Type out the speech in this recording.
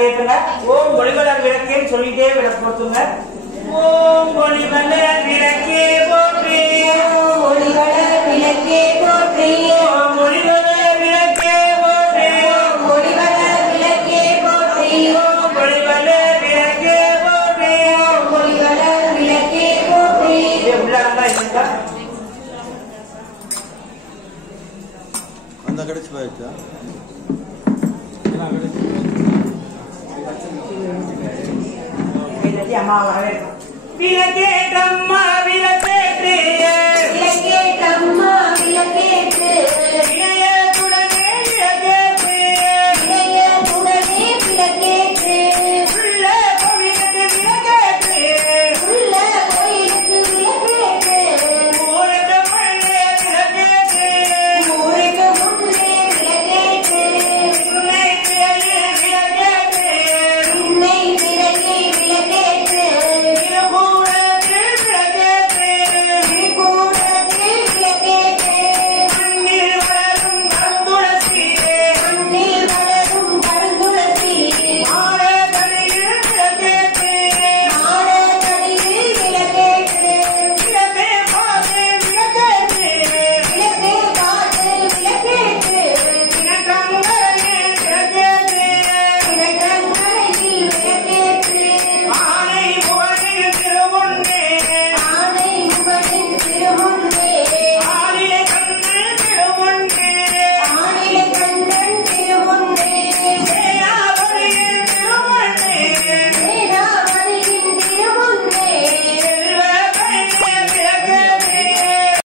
விளக்கேத்துங்க. ஓம் ஒளிவளர் விளக்கேன்னு சொல்லிட்டே விளக்கேத்துங்க. ஓம் ஒளிவளர் விளக்கே போற்றி, ஒளிவளர் விளக்கே போற்றி, ஓம் ஒளிவளர் விளக்கே போற்றி, ஒளிவளர் விளக்கே போற்றி, ஓம் ஒளிவளர் விளக்கே போற்றி, ஒளிவளர் விளக்கே போற்றி. இது உள்ளடங்கா இருக்கா? அந்த கடைசி போயிடுச்சா? அம்மா வரவேற்கும். விளக்கேற்றம்மா